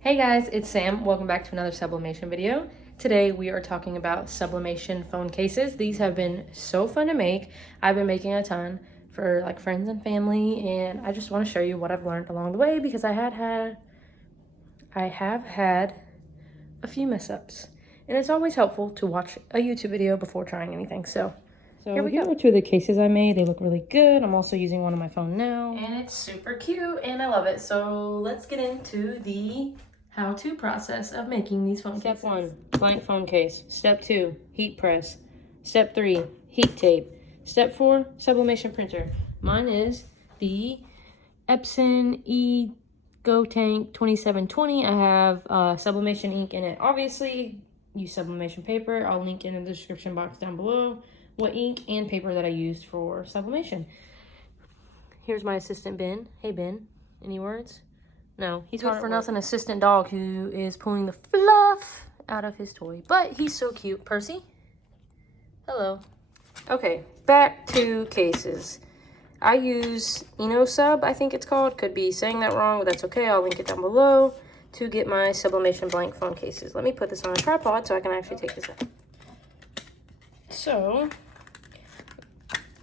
Hey guys, it's Sam. Welcome back to another Sublimation video. Today we are talking about Sublimation phone cases. These have been so fun to make. I've been making a ton for like friends and family, and I just want to show you what I've learned along the way because I have had a few mess ups, and it's always helpful to watch a YouTube video before trying anything. So here are two of the cases I made. They look really good. I'm also using one on my phone now, and it's super cute, and I love it. So let's get into the how-to process of making these phone cases. Step 1, blank phone case. Step 2, heat press. Step 3, heat tape. Step 4, sublimation printer. Mine is the Epson ET 2720. I have sublimation ink in it. Obviously, use sublimation paper. I'll link in the description box down below what ink and paper that I used for sublimation. Here's my assistant, Ben. Hey, Ben. Any words? No, he's good for nothing assistant dog who is pulling the fluff out of his toy. But he's so cute. Percy? Hello. Okay, back to cases. I use Sub, I think it's called. Could be saying that wrong, but that's okay. I'll link it down below to get my sublimation blank phone cases. Let me put this on a tripod so I can actually take this out. So,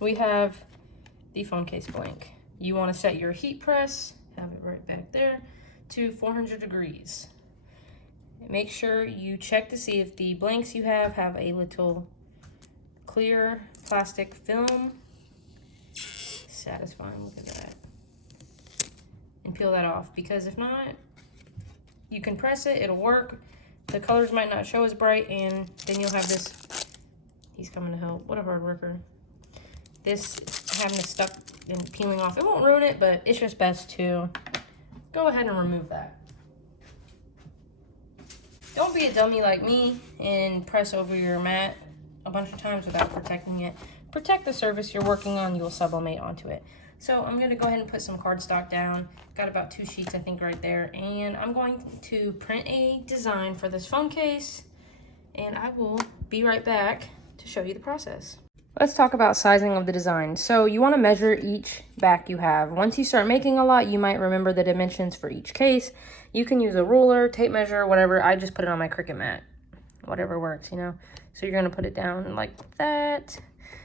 we have the phone case blank. You want to set your heat press, have it right back there, to 400 degrees. Make sure you check to see if the blanks you have a little clear plastic film. Satisfying, look at that. And peel that off, because if not, you can press it, it'll work. The colors might not show as bright, and then you'll have this, he's coming to help, what a hard worker. This having it stuck and peeling off, it won't ruin it, but it's just best to go ahead and remove that. Don't be a dummy like me and press over your mat a bunch of times without protecting it. Protect the surface you're working on, you'll sublimate onto it. So I'm gonna go ahead and put some cardstock down. Got about 2 sheets, I think, right there. And I'm going to print a design for this phone case, and I will be right back to show you the process. Let's talk about sizing of the design. So you want to measure each back you have. Once you start making a lot, you might remember the dimensions for each case. You can use a ruler, tape measure, whatever. I just put it on my Cricut mat. Whatever works, you know. So you're going to put it down like that.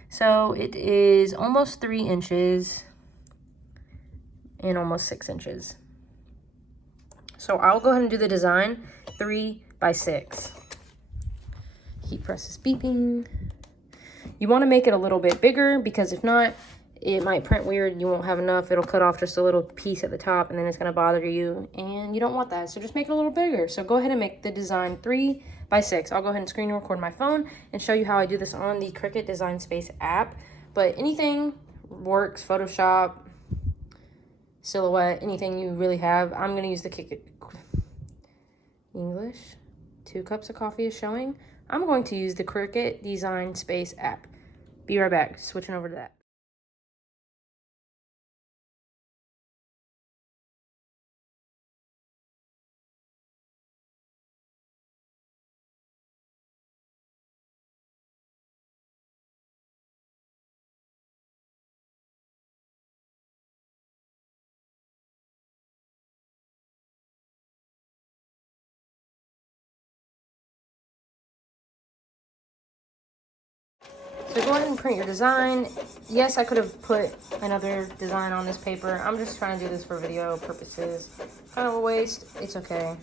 So it is almost 3 inches and almost 6 inches. So I'll go ahead and do the design 3 by 6. Heat press is beeping. You want to make it a little bit bigger, because if not, it might print weird. You won't have enough. It'll cut off just a little piece at the top, and then it's going to bother you, and you don't want that. So just make it a little bigger. So go ahead and make the design 3 by 6. I'll go ahead and screen record my phone and show you how I do this on the Cricut Design Space app. But anything works, Photoshop, Silhouette, anything you really have. I'm going to use the Cricut English. 2 cups of coffee is showing. I'm going to use the Cricut Design Space app. Be right back, switching over to that. So go ahead and print your design. Yes, I could have put another design on this paper. I'm just trying to do this for video purposes. Kind of a waste. It's okay.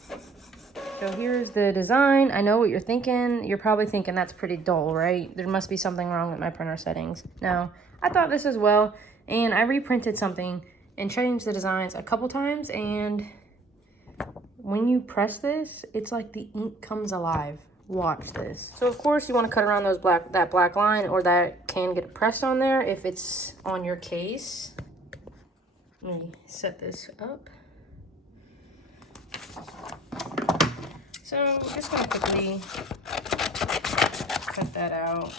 So here's the design. I know what you're thinking. You're probably thinking that's pretty dull, right? There must be something wrong with my printer settings. No, I thought this as well. And I reprinted something and changed the designs a couple times. And when you press this, it's like the ink comes alive. Watch this. So of course you want to cut around that black line, or that can get pressed on there if it's on your case. Let me set this up. So I'm just going to quickly cut that out.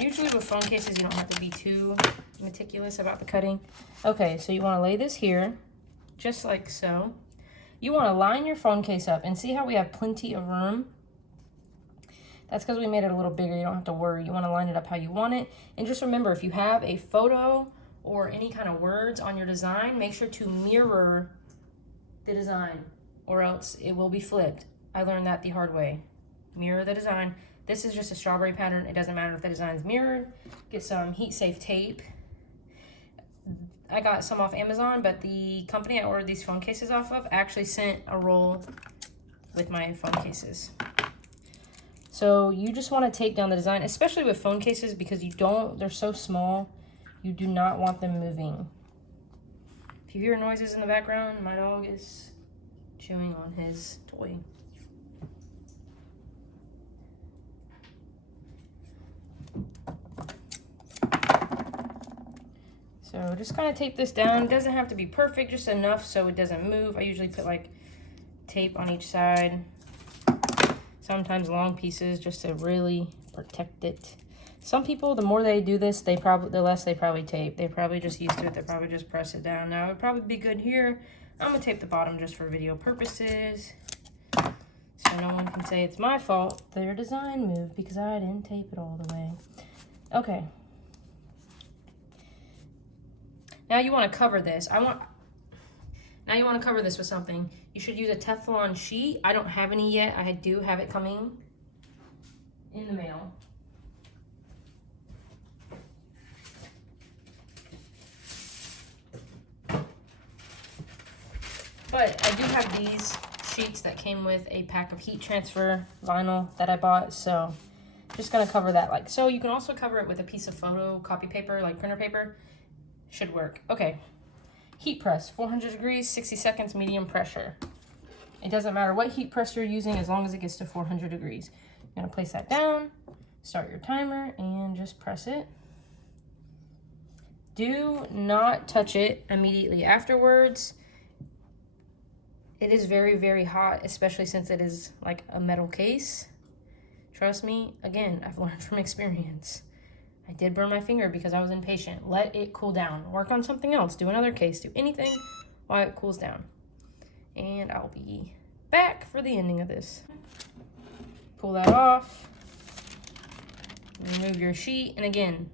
Usually with phone cases you don't have to be too meticulous about the cutting. Okay, so you want to lay this here, just like so. You want to line your phone case up, and see how we have plenty of room? That's because we made it a little bigger. You don't have to worry. You want to line it up how you want it. And just remember, if you have a photo or any kind of words on your design, make sure to mirror the design or else it will be flipped. I learned that the hard way. Mirror the design. This is just a strawberry pattern. It doesn't matter if the design's mirrored. Get some heat safe tape. I got some off Amazon, but the company I ordered these phone cases off of actually sent a roll with my phone cases. So you just want to tape down the design, especially with phone cases, because they're so small, you do not want them moving. If you hear noises in the background, my dog is chewing on his toy. So just kind of tape this down. It doesn't have to be perfect, just enough so it doesn't move. I usually put like tape on each side. Sometimes long pieces just to really protect it. Some people, the more they do this, the less they probably tape. They probably just used to it. They probably just press it down. Now it would probably be good here. I'm gonna tape the bottom just for video purposes, so no one can say it's my fault their design moved because I didn't tape it all the way. Okay. Now you want to cover this. Now you want to cover this with something. You should use a Teflon sheet. I don't have any yet. I do have it coming in the mail. But I do have these sheets that came with a pack of heat transfer vinyl that I bought. So just gonna cover that like so. You can also cover it with a piece of photo copy paper, like printer paper. Should work. Okay. Heat press, 400 degrees, 60 seconds, medium pressure. It doesn't matter what heat press you're using as long as it gets to 400 degrees. You're gonna place that down, start your timer, and just press it. Do not touch it immediately afterwards. It is very, very hot, especially since it is like a metal case. Trust me, again, I've learned from experience. I did burn my finger because I was impatient. Let it cool down. Work on something else. Do another case. Do anything while it cools down. And I'll be back for the ending of this. Pull that off. Remove your sheet. And again,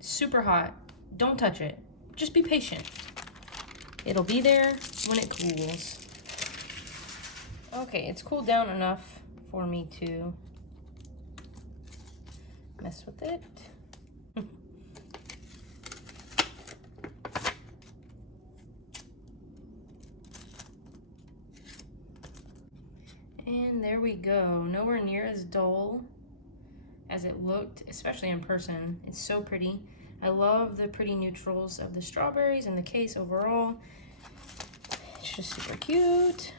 super hot. Don't touch it. Just be patient. It'll be there when it cools. Okay, it's cooled down enough for me to mess with it. And there we go. Nowhere near as dull as it looked, especially in person. It's so pretty. I love the pretty neutrals of the strawberries and the case overall. It's just super cute.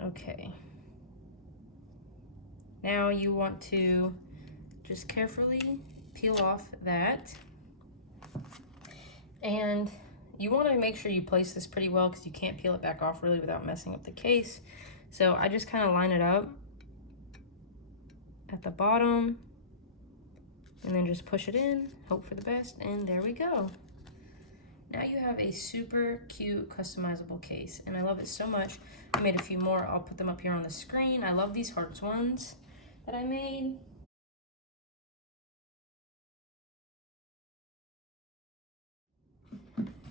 Okay. Now you want to just carefully peel off that. And you want to make sure you place this pretty well because you can't peel it back off really without messing up the case. So I just kind of line it up at the bottom and then just push it in, hope for the best, and there we go. Now you have a super cute customizable case, and I love it so much. I made a few more. I'll put them up here on the screen. I love these hearts ones that I made.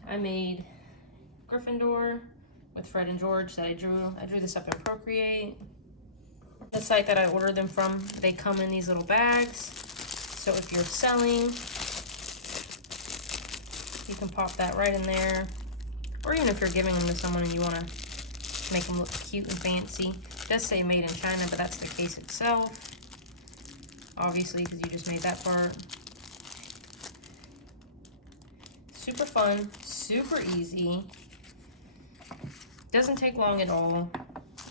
I made Gryffindor with Fred and George that I drew. I drew this up in Procreate. The site that I ordered them from, they come in these little bags. So if you're selling, you can pop that right in there. Or even if you're giving them to someone and you want to make them look cute and fancy. It does say made in China, but that's the case itself. Obviously, because you just made that part. Super fun, super easy. Doesn't take long at all,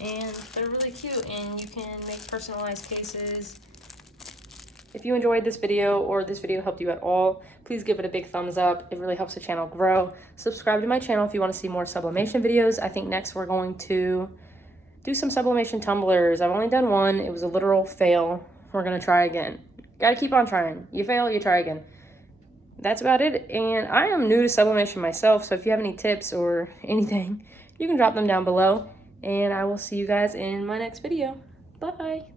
and they're really cute, and you can make personalized cases. If you enjoyed this video or this video helped you at all, please give it a big thumbs up. It really helps the channel grow. Subscribe to my channel if you want to see more sublimation videos. I think next we're going to do some sublimation tumblers. I've only done one. It was a literal fail. We're going to try again. Gotta keep on trying. You fail, you try again. That's about it, and I am new to sublimation myself, so if you have any tips or anything, you can drop them down below, and I will see you guys in my next video. Bye!